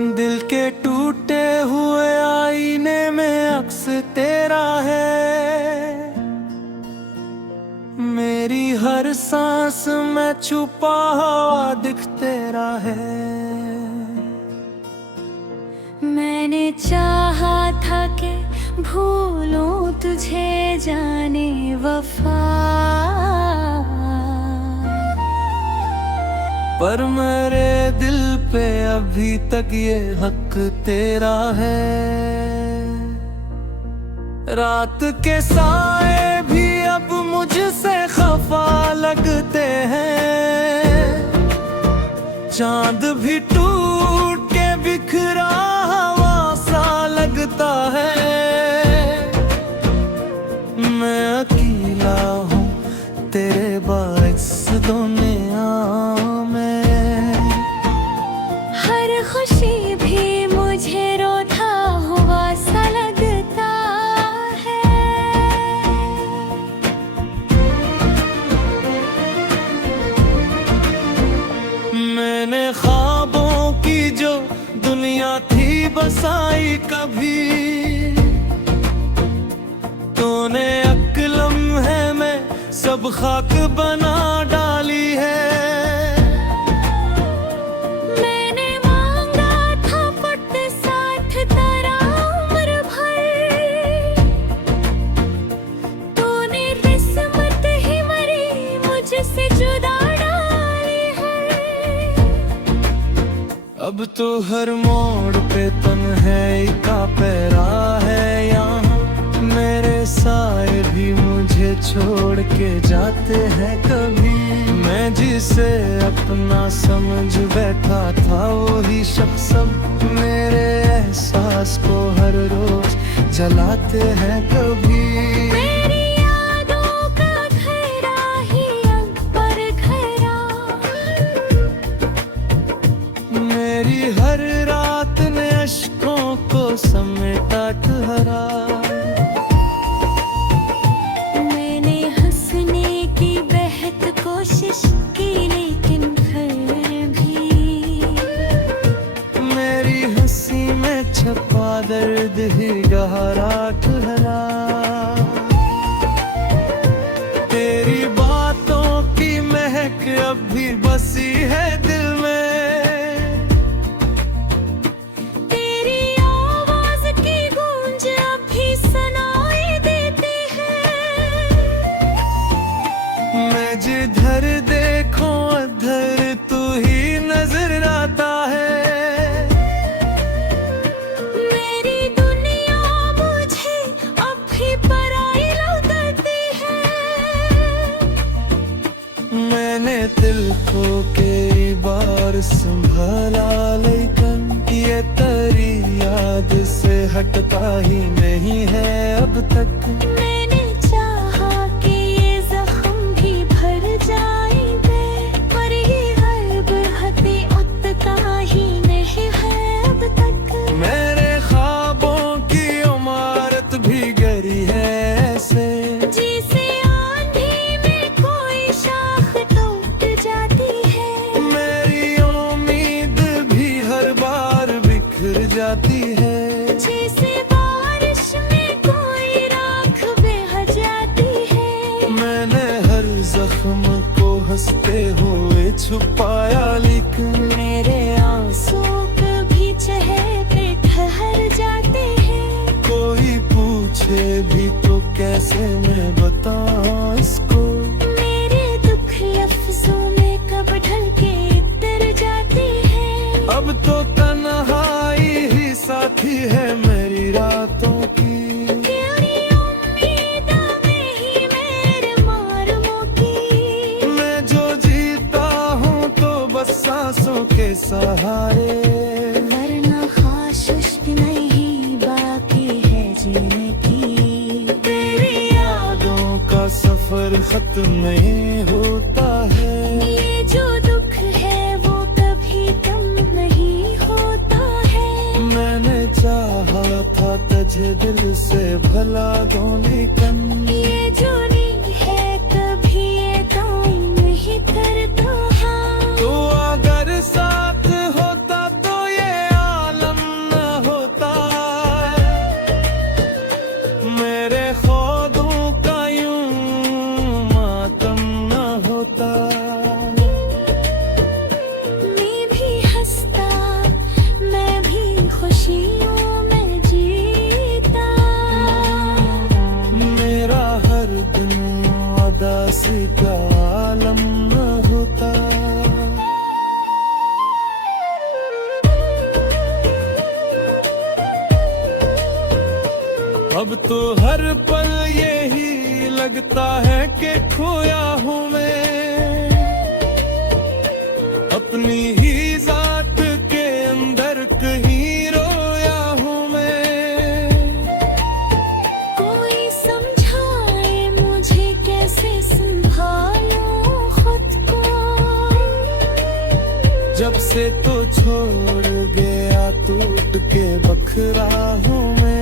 दिल के टूटे हुए आईने में अक्स तेरा है। मेरी हर सांस में छुपा हुआ दिख तेरा है। मैंने चाहा था कि भूलूं तुझे जाने वफा, पर मेरे दिल पे अभी तक ये हक तेरा है। रात के साए भी अब मुझसे खफा लगते हैं। चांद भी टूट के बिखरा हुआ सा लगता है। मैं अकेला हूँ तेरे बाइस दुनिया में। हर खुशी भी मुझे रोता हुआ सा लगता है। मैंने ख्वाबों की जो दुनिया थी बसाई कभी, तूने एक लम्हे में सब खाक बना डाली है। मैंने मांगा था पुट साथ तेरा उम्र भर, तूने किस्मत ही मरी मुझसे जुदा डाली है। अब तो हर मोड़ पे तन्हाई का पहरा है। यहाँ मेरे साए भी मुझे छोड़ के जाते हैं कभी। मैं जिसे अपना समझ बैठा था वही शख्स अब मेरे एहसास को हर रोज जलाते हैं कभी। मेरी यादों का घेरा ही अकबर घेरा, मेरी हर रात ने अश्कों को समेटा ठहरा। मैंने हंसने की बेहद कोशिश की लेकिन फिर भी मेरी हंसी में छपा दर्द ही गहरा ठहरा। तेरी बातों की महक अब भी बसी है दिल में। तेरी आवाज की गूंज अब भी सुनाई देती है। मैं जिधर देखूं उधर तू ही नजर आता है। मेरी दुनिया मुझे अब भी पराई लगती है। मैंने दिल को कई बार संभाला लेकिन ये तेरी याद से हटता ही नहीं है अब तक। मैंने चाहा कि ये जख्म भी भर जाएंगे, पर ये गर्ब हती उतना ही नहीं है अब तक। मेरे ख्वाबों की इमारत भी गिरी है ऐसे, जैसे आंधी में कोई शाख टूट जाती है। मेरी उम्मीद भी हर बार बिखर जाती है। जैसे बारिश में कोई राख बह जाती है। मैंने हर जख्म को हंसते हुए छुपाया लेकिन मेरे आंसू कभी चहके ठहर जाते हैं। कोई पूछे भी तो कैसे मैं बताऊं इसको। मेरे दुख लफ्जों में कब ढल के उतर जाती है। अब तो तन्हाई ही साथी है मेरी रातों की। तेरी उम्मीदों में ही मेरे मारूं की। मैं जो जीता हूँ तो बस सांसों के सहारे। वरना ख्वाहिश नहीं बाकी है जीने की। तेरी यादों का सफर खत्म नहीं होता है। ये जो दुख है वो कभी कम नहीं होता है। मैंने चाहा था तुझे दिल से भला दूं लेकिन ये जो नहीं है कभी ये काम नहीं करता। हाँ, तो अगर साथ का आलम न होता। अब तो हर पल यही लगता है कि खोया हूँ मैं अपनी ही जात के अंदर, कहीं रोया हूँ मैं। कोई समझाए मुझे कैसे संभालूं खुद को, जब से तो छोड़ गया टूट के बखरा हूँ मैं।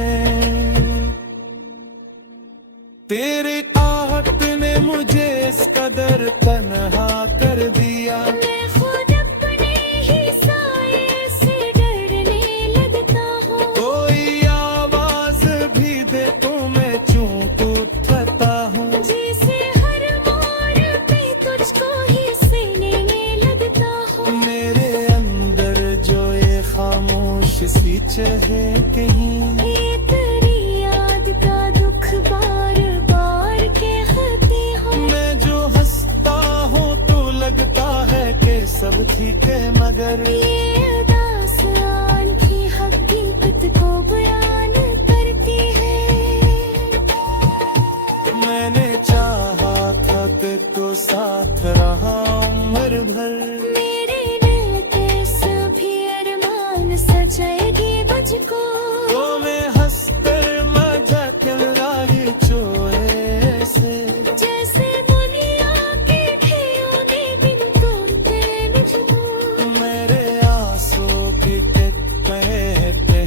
तेरे आहट ने मुझे इस कदर तन्हा कर दिया, मैं खुद अपने ही साए से डरने लगता हूँ। कोई आवाज भी दे तो मैं चूक उठता हूँ। जैसे हर मोड़ पे तुझको ही सुनने लगता हूँ। मेरे अंदर जो ये खामोश सी चहे कहीं, ये तेरी याद का दुख बार बार के खाती हूँ। मैं जो हंसता हूँ तो लगता है कि सब ठीक है, मगर ये उदास आँखें हकीकत को बयान करती है। मैंने चाहा था कि तो साथ रहा उम्र भर, मेरे दिल के सभी अरमान सजाएगी मुझको। तो मैं हंसकर मजाक लाई चोए से, जैसे दुनिया के खिलौने बिन तोड़ते मुझको। मेरे आंसू की बहते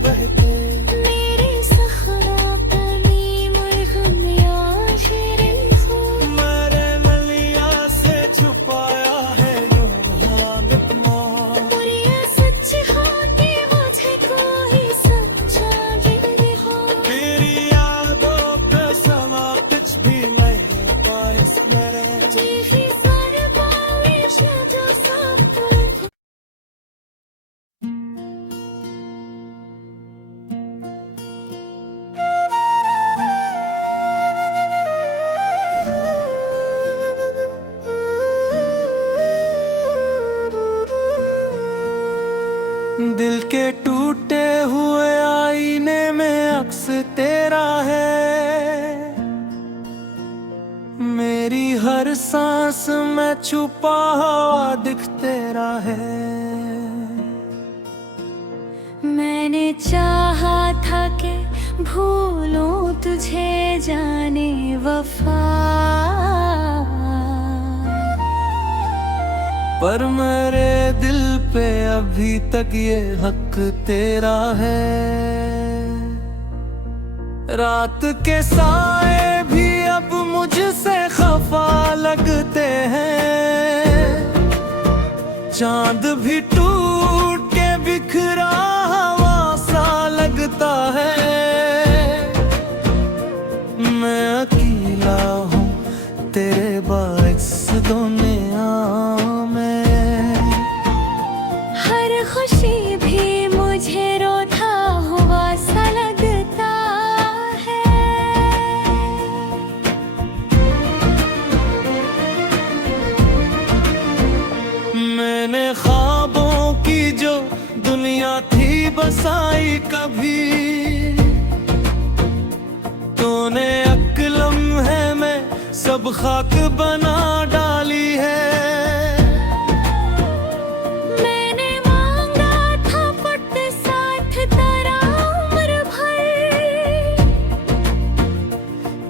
बहते, मेरे सखरा कलीम गमिया शिरीन हो। मेरे नलिया से छुपाया है यूं हामिद मौत। और ये सच है कि मुझे कोई समझा गिरे हो। तेरी यादों का समा कुछ भी नहीं बाइस मेरे, जीवी सर बारिश जो सब दिल के टूटे हुए आईने में अक्स तेरा है। मेरी हर सांस में छुपा हुआ दिख तेरा है। मैंने चाहा था कि भूलूं तुझे जाने वफा, पर मेरे दिल पे अभी तक ये हक तेरा है। रात के साए भी अब मुझसे खफा लगते हैं, चांद भी टूट के बिखरा हुआ सा लगता है। मैं अकेला हूँ तेरे बाइस दुनिया में, हर खुशी भी मुझे रोता हुआ सा लगता है। मैंने ख्वाबों की जो दुनिया थी बसाई कभी, तूने अक्लम है मैं सब खाक बना डाली है। मैंने मांगा था पुट साथ तेरा उम्र भर,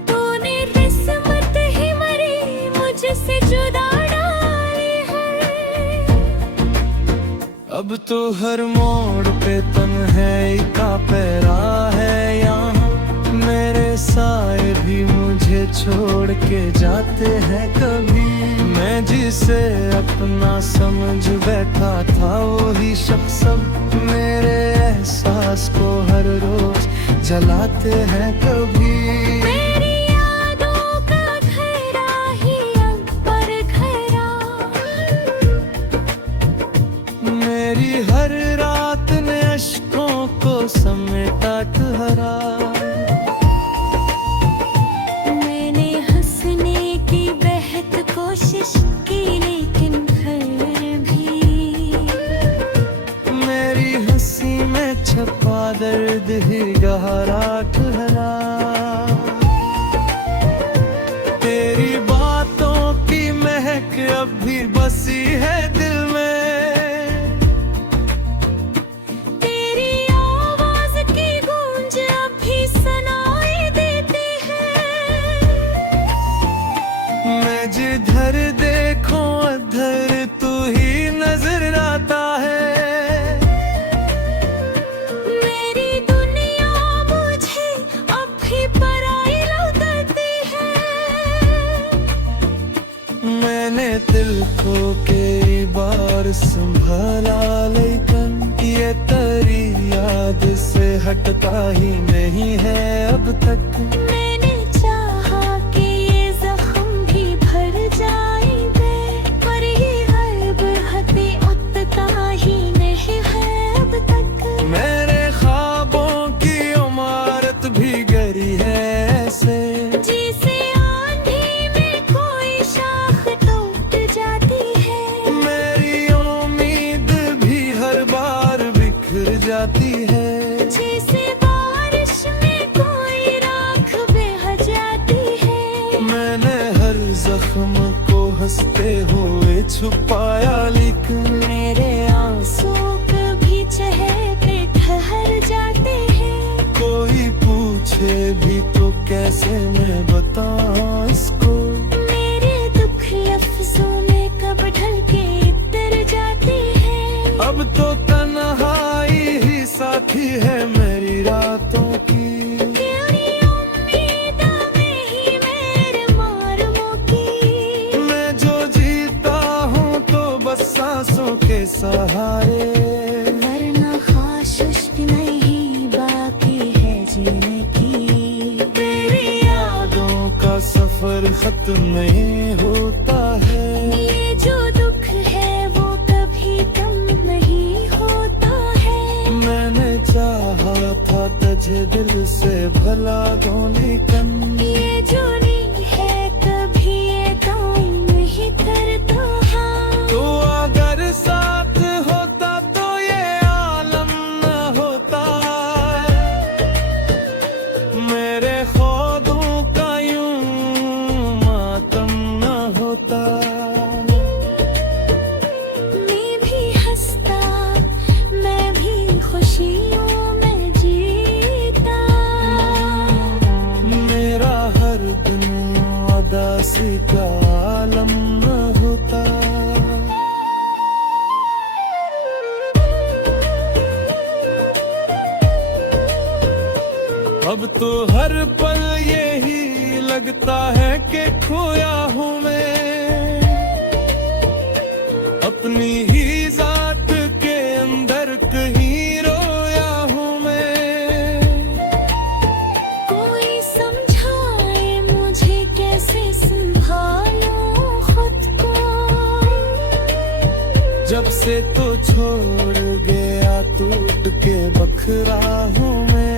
तूने किस्मत ही मरी मुझसे जुदा डाली है। अब तो हर मोड़ पे तन्हाई का पैरा है यहाँ, मेरे साए भी मुझे छोड़ के जाते हैं कभी। मैं जिसे अपना समझ बैठा था वही शख्स अब मेरे एहसास को हर रोज जलाते हैं कभी। मेरी यादों का घेरा ही अकबर घेरा, मेरी हर रात ने अश्कों को समेटा ठहरा। मैंने हंसने की दर्द ही गहरा ठहरा। तेरी बातों की महक अब भी बसी है दिल में, तेरी आवाज की गूंज अब भी सुनाई देती है। मैं जिधर देखूं उधर तू ही नजर आता है। मेरी दुनिया मुझे अब भी पराई लगती है। मैंने दिल को कई बार संभाला, लेकिन ये तेरी याद से हटता ही नहीं है अब तक। मैंने चाहा कि ये जख्म भी भर जाएंगे, पर ये हर्ब हती उतना ही नहीं है अब तक। मेरे ख्वाबों की इमारत भी गिरी है ऐसे, जैसे आंधी में कोई शाख टूट जाती है। मेरी उम्मीद भी हर बार बिखर जाती है। जैसे बारिश में कोई राख बह जाती है। मैंने हर जख्म को हंसते हुए छुपाया, लेकिन मेरे आंसू कभी चेहरे ठहर जाते हैं। कोई पूछे भी तो कैसे मैं बताऊं इसको। मेरे दुख लफ्जों में कब ढल के उतर जाते हैं। अब तो तन्हाई ही साथी है मेरी रातों की। तेरी उम्मीदों में ही मेरे मारूं की। मैं जो जीता हूँ तो बस सांसों के सहारे, वरना ख्वाहिश नहीं बाकी है जीने की। तेरी यादों का सफर खत्म नहीं होता है। ये जो दुख है वो कभी कम नहीं होता है। मैंने चाहा था तुझे दिल से भला दूं, लेकिन ये जो नहीं है कभी ये काम नहीं करता। हाँ, तू अगर साथ होता तो ये आलम न होता। मेरे ख्वाबों का यूं मातम न होता। मैं भी हंसता, मैं भी खुशियों में जीता। मेरा हर दिन उदासी का आलम न होता। अब तो हर पल यही लगता है कि खोया हूँ मैं, अपनी ही जात के अंदर कहीं रोया हूँ मैं। कोई समझाए मुझे कैसे संभालूं खुद को। जब से तो छोड़ गया टूट के बखरा हूँ मैं।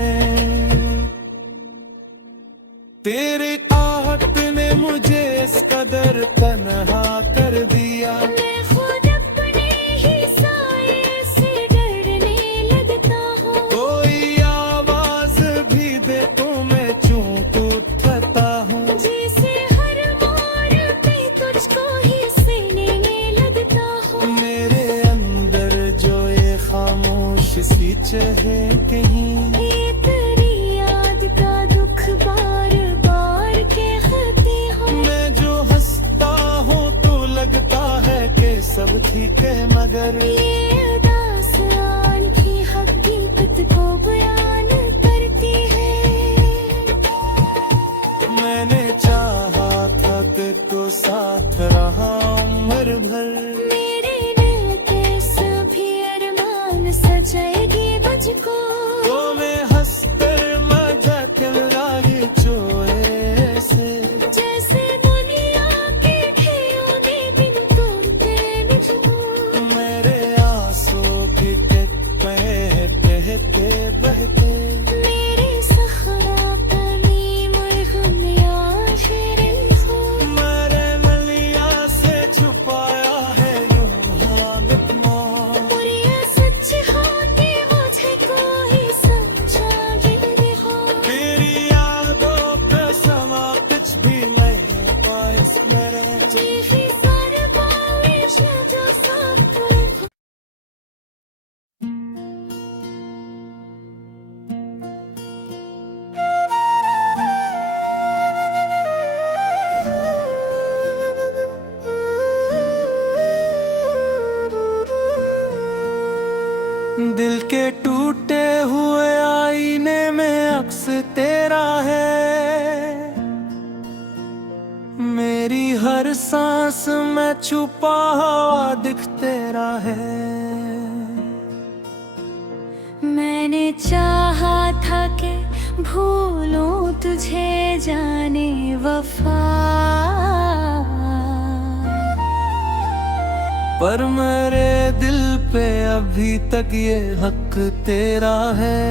तेरे आहट ने मुझे इस कदर तन्हा कर दिया। मैं खुद अपने ही साये से डरने लगता हूँ। कोई आवाज भी दे तो मैं चूक उठता हूँ। जैसे हर मोड़ पे तुझको ही सीने में लगता हूँ। मेरे अंदर जो ये खामोश सी चहे कहीं, ये तेरी याद का दुख बार बार के खाती हूँ। मैं जो हंसता हूँ तो लगता है कि सब ठीक है, मगर ये उदास आँखें हकीकत को बयान करती है। मैंने चाहा था कि तो साथ रहा उम्र भर। मेरे दिल के सभी अरमान सजाएगी मुझको। तो मैं हंसकर मजाक लाई चोए से, जैसे दुनिया के खिलौने बिन तोड़ते मुझको। मेरे आंसू दिल के टूटे हुए आईने में अक्स तेरा है, मेरी हर सांस में छुपा हुआ दिख तेरा है। मैंने चाहा था कि भूलूं तुझे जाने वफा, पर मेरे दिल पे अभी तक ये हक तेरा है।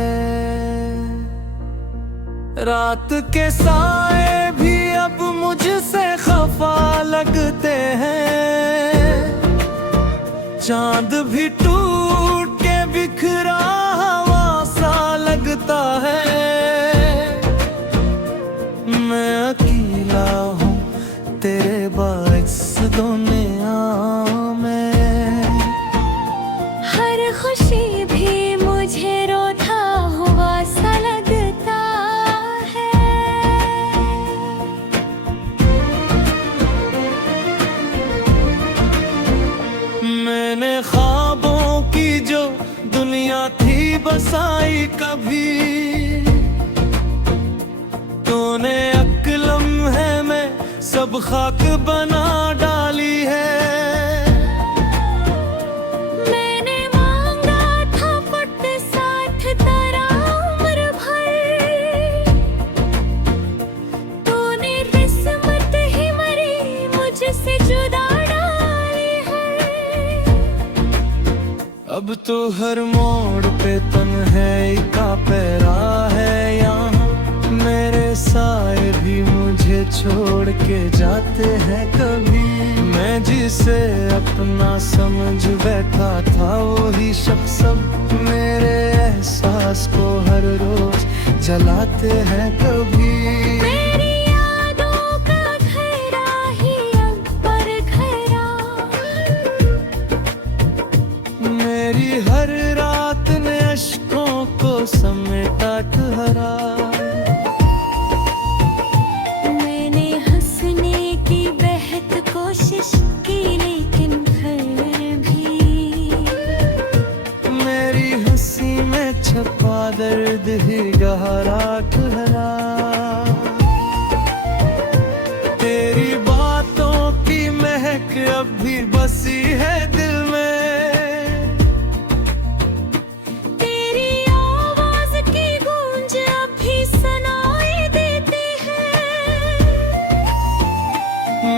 रात के साए भी अब मुझसे खफा लगते हैं, चांद भी टूट के बिखरा हुआ सा लगता है। मैं अकेला हूँ तेरे बाइस दुनिया में, हर खुशी भी मुझे रोता हुआ सा लगता है। मैंने ख्वाबों की जो दुनिया थी बसाई कभी, तूने अक्लम है मैं सब खाक बना डाली है। मैंने मांगा था पुट साथ तेरा उम्र भर, तूने किस्मत ही मरी मुझसे जुदा डाली है। अब तो हर मोड़ पे तन्हाई का पहरा है यहाँ, मेरे साए भी मुझे छोड़ के जाते हैं कभी। मैं जिसे अपना समझ बैठा था वही शख्स अब मेरे एहसास को हर रोज जलाते हैं कभी। मेरी यादों का घेरा ही अकबर घेरा, मेरी हर रात ने अश्कों को समेटा ठहरा। मैंने हंसने की बेहद कोशिश की लेकिन फिर भी मेरी हंसी में छपा दर्द ही गहरा ठहरा। तेरी बातों की महक अब भी बसी है दिल में, तेरी आवाज की गूंज अब भी सुनाई देती है।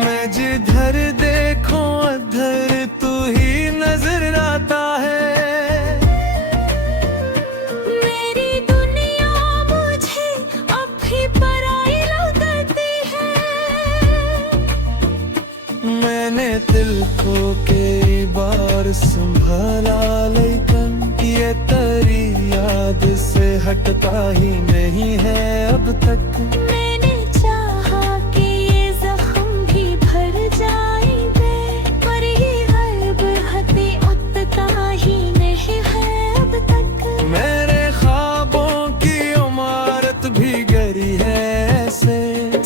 मैं जिधर देखूं उधर तू ही नजर आता है। मेरी दुनिया मुझे अब भी पराई लगती है। मैंने दिल को कई बार संभाला लेकिन ये तेरी याद से हटता ही नहीं है अब तक। मैंने चाहा कि ये जख्म भी भर जाएंगे, पर ये गल्ब हती उतना ही नहीं है अब तक। मेरे ख्वाबों की इमारत भी गिरी है ऐसे,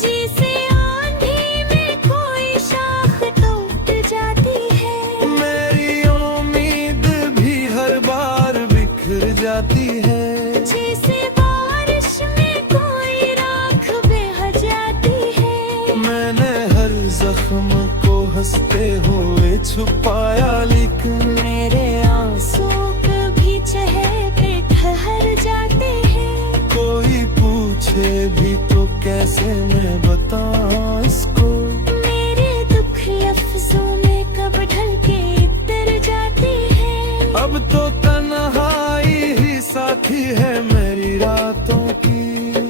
जिसे आंधी में कोई शाख टूट जाती है। मेरी उम्मीद भी हर बार बिखर जाती है। जैसे बारिश में कोई राख बह जाती है। मैंने हर जख्म को हंसते हुए छुपाया लेकिन मेरे आंसू कभी चहके ठहर जाते हैं। कोई पूछे भी तो कैसे मैं बताऊं इसको। मेरे दुख लफ्जों में कब ढल के उतर जाती है। अब तो तन्हाई ही साथी है मेरी रातों की।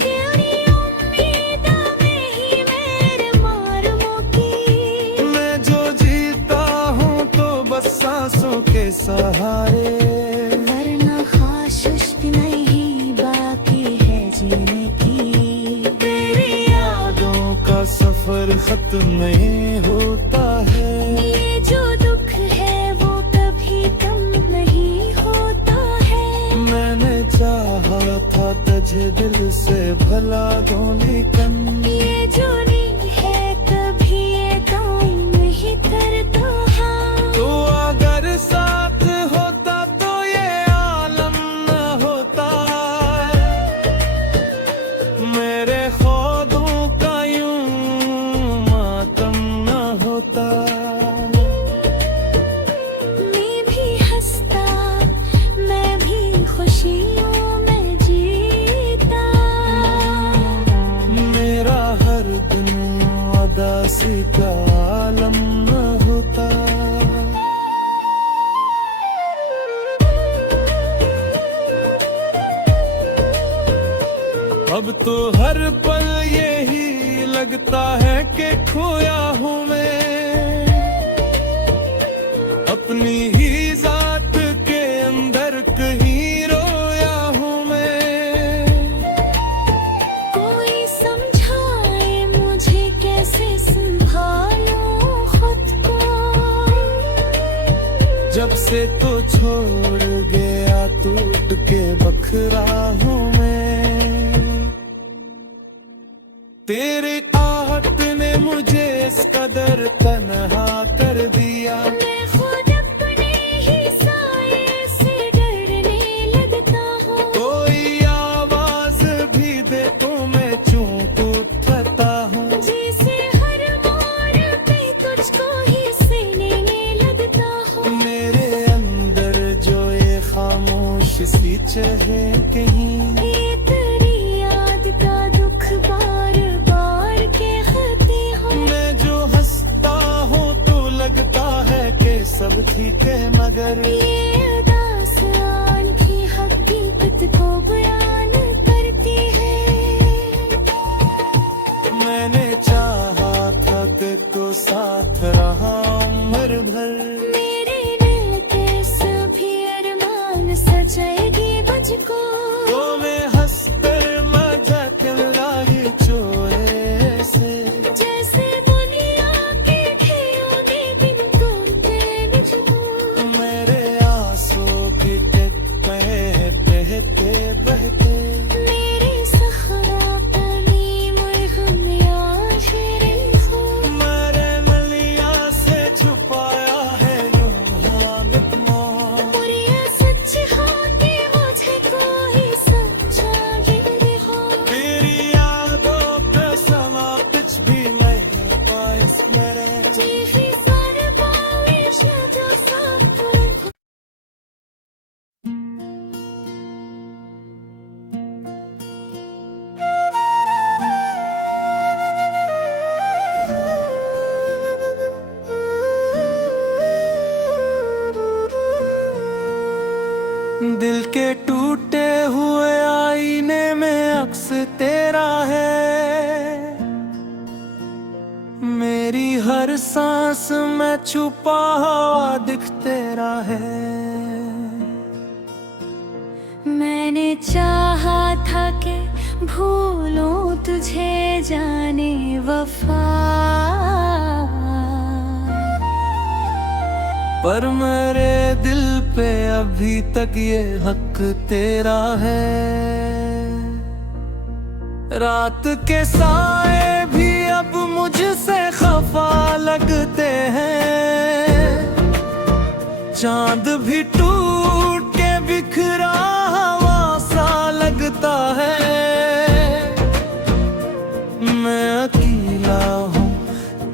तेरी उम्मीदों में ही मेरे मारूं की। मैं जो जीता हूँ तो बस सांसों के सहारे, वरना ख्वाहिश भी नहीं बाकी है जीने की। तेरी यादों का सफर खत्म नहीं होता है। ये जो दुख है वो कभी कम नहीं होता है। मैंने चाहा था तुझे दिल से भला दूं लेकिन ये जो नहीं है कभी ये काम नहीं करता। हाँ, तो अगर साथ होता तो ये का आलम न होता। अब तो हर पल यही लगता है कि खोया हूँ मैं अपनी ही जात के अंदर, कहीं रोया हूँ मैं। कोई समझाए मुझे कैसे संभालूं खुद को, जब से तो छोड़ गया टूट के बखरा हूँ मैं। तेरे आहट ने मुझे इस कदर तन्हा कर दिया, मैं खुद अपने ही साये से डरने लगता हूँ। कोई आवाज भी दे तो मैं चूक उठता हूँ। जैसे हर मोड़ पे तुझको ही सीने लगता हूँ। मेरे अंदर जो ये खामोश सी चहे कहीं, ये तेरी याद का दुख बार बार के कहती हूँ। मैं जो हंसता हूँ तो लगता है कि सब ठीक है, मगर ये दास्तान की हकीकत को बयान करती है। मैंने चाहा था कि तो साथ रहा उम्र भर, मेरे दिल के सभी अरमान सजाएगी मुझको। तो मैं हंसकर मजाक लाई चोए से, जैसे दुनिया के खिलौने बिन तोड़ते मुझको। मेरे आंसू की टिक बहते बहते, मेरे सखरा कली मुरहम या शिरीन हो। मेरे नलिया से छुपाया है यूं हामिद मौत। मुरिया सच होती मुझे कोई समझा गिरे हो। तेरी यादों का समा कुछ भी नहीं बाइस मेरे, जीवी सारे बारिश जो सब करूं। दिल के टूटे हुए आईने में अक्स तेरा है, मेरी हर सांस में छुपा हुआ दिख तेरा है। मैंने चाहा था कि भूलूं तुझे जाने वफा, पर मेरे दिल पे अभी तक ये हक तेरा है। रात के साए भी अब मुझसे खफा लगते हैं, चांद भी टूट के बिखरा हुआ सा लगता है। मैं अकेला हूँ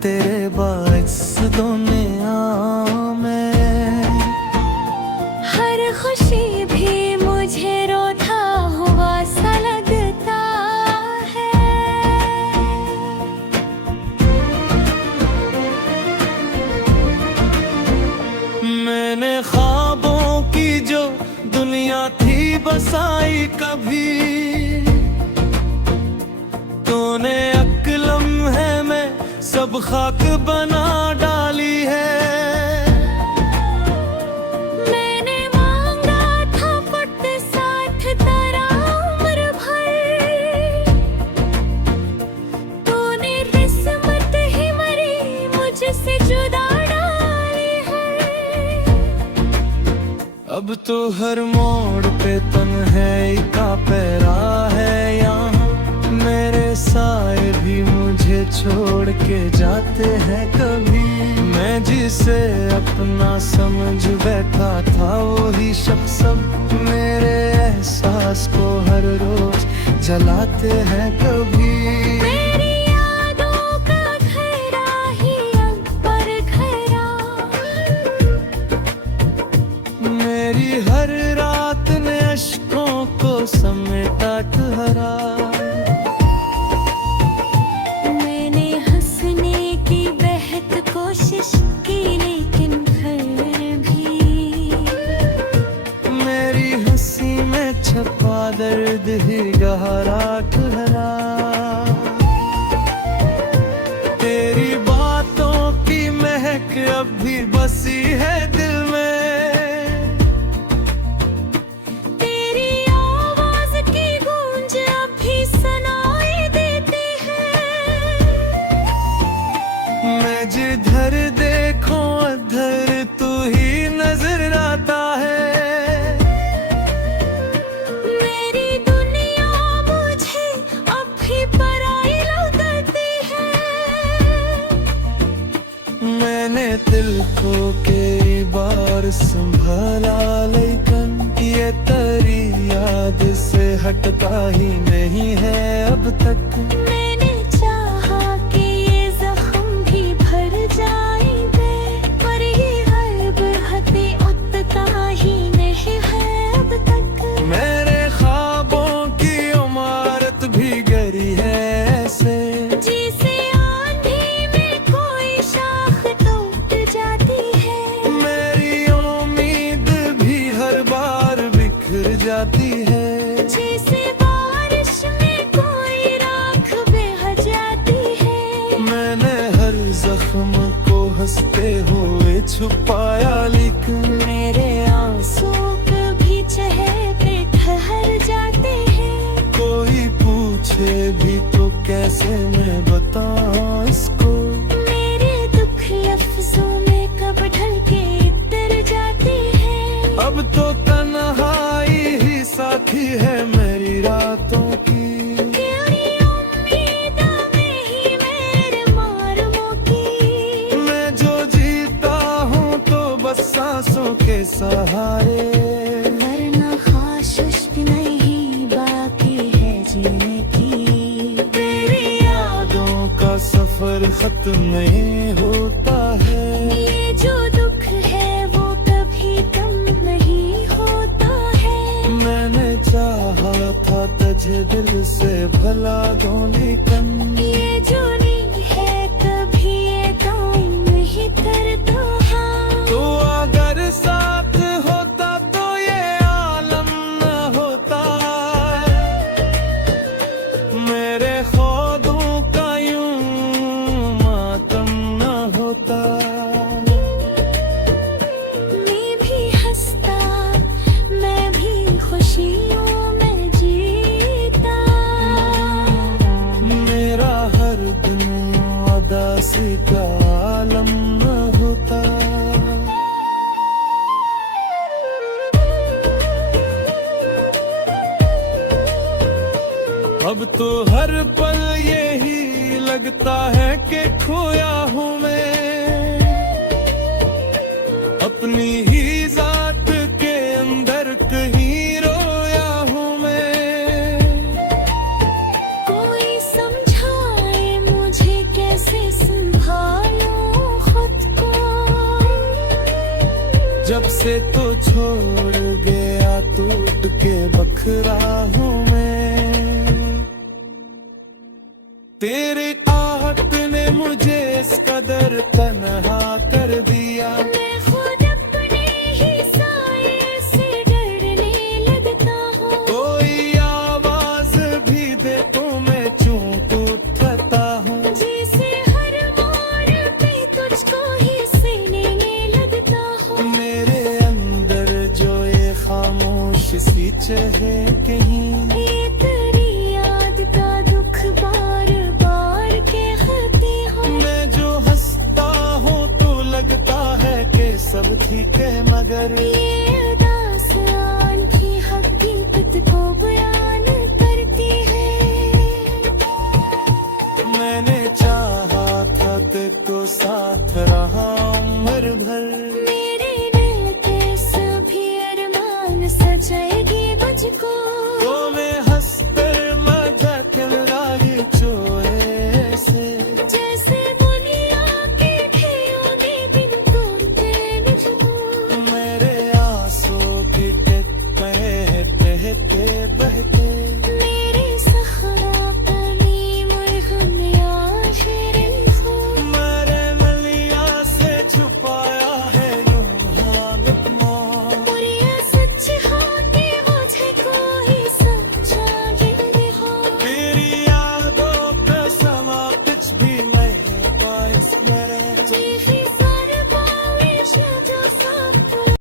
तेरे बाइस दुनिया में, हर खुशी भी मुझे रोता हुआ सा लगता है। मैंने ख्वाबों की जो दुनिया थी बसाई कभी, तूने एक लम्हे में सब खाक बना डाली है। मैंने मांगा था पुट साथ तेरा उम्र भर, तूने किस्मत ही मरी मुझसे जुदा डाली है। अब तो हर मोड़ पे तन्हाई का पहरा है यहाँ, मेरे साए भी मुझे छोड़ के जाते हैं कभी। मैं जिसे अपना समझ बैठा था वही शख्स अब मेरे एहसास को हर रोज जलाते हैं कभी। मेरी यादों का घेरा ही अकबर घेरा, मेरी हर रात ने अश्कों को समेटा ठहरा। मैंने हंसने की दर्द ही गहरा ठहरा। तेरी बातों की महक अब भी बसी है दिल में, तेरी आवाज की गूंज अब भी सुनाई देती है। मैं जिधर देखूं उधर तू ही नजर आता है। मेरी दुनिया मुझे अब भी पराई लगती है। मैंने दिल को कई बार संभाला, लेकिन ये तेरी याद से हटता ही नहीं है अब तक। मैंने चाहा कि ये जख्म भी भर जाएंगे, पर ये हर्ब हते उतना ही नहीं है अब तक। मेरे ख्वाबों की इमारत भी गिरी है ऐसे, जैसे आंधी में कोई शाख टूट जाती है। मेरी उम्मीद भी हर बार बिखर जाती है। जैसे बारिश में कोई राख बह जाती है। मैंने हर जख्म को हंसते हुए छुपाया, लेकिन मेरे आंसू कभी चेहरे ठहर जाते हैं। कोई पूछे भी तो कैसे मैं बताऊं इसको। मेरे दुख लफ्जों में कब ढल के उतर जाते हैं। अब तो तन्हाई ही साथी है मेरी रातों की। तेरी उम्मीदों में ही मेरे मारमों की। मैं जो जीता हूँ तो बस सांसों के सहारे, वरना ख्वाहिश भी नहीं बाकी है जीने की। तेरी यादों का सफर खत्म नहीं होता है। ये जो दुख है वो कभी कम नहीं होता है। मैंने चाहा था तुझे दिल से भला दूं, लेकिन ये जो नहीं है कभी ये काम नहीं करता है। तो अगर साथ होता तो ये आलम न होता। मेरे ख्वाबों का यूं मातम न होता। मैं भी हंसता, मैं भी खुशियों में जीता। मेरा हर दिन उदासी का आलम न होता। अब तो हर पल यही लगता है कि खोया हूँ मैं, अपनी ही जात के अंदर कहीं रोया हूँ मैं। कोई समझाए मुझे कैसे संभालूं खुद को। जब से तो छोड़ गया टूट के बखरा हूँ मैं। तेरी आहट ने मुझे इस कदर तन्हा कर दिया। मैं खुद अपने ही साये से डरने लगता हूँ। कोई आवाज भी दे तो मैं चूक उठता हूँ। जैसे हर मोड़ पे तुझको ही सीने लगता हूँ। मेरे अंदर जो ये खामोश सी चहे कहीं, ये तेरी याद का दुख बार बार के खाती हूँ। मैं जो हंसता हूँ तो लगता है कि सब ठीक है, मगर ये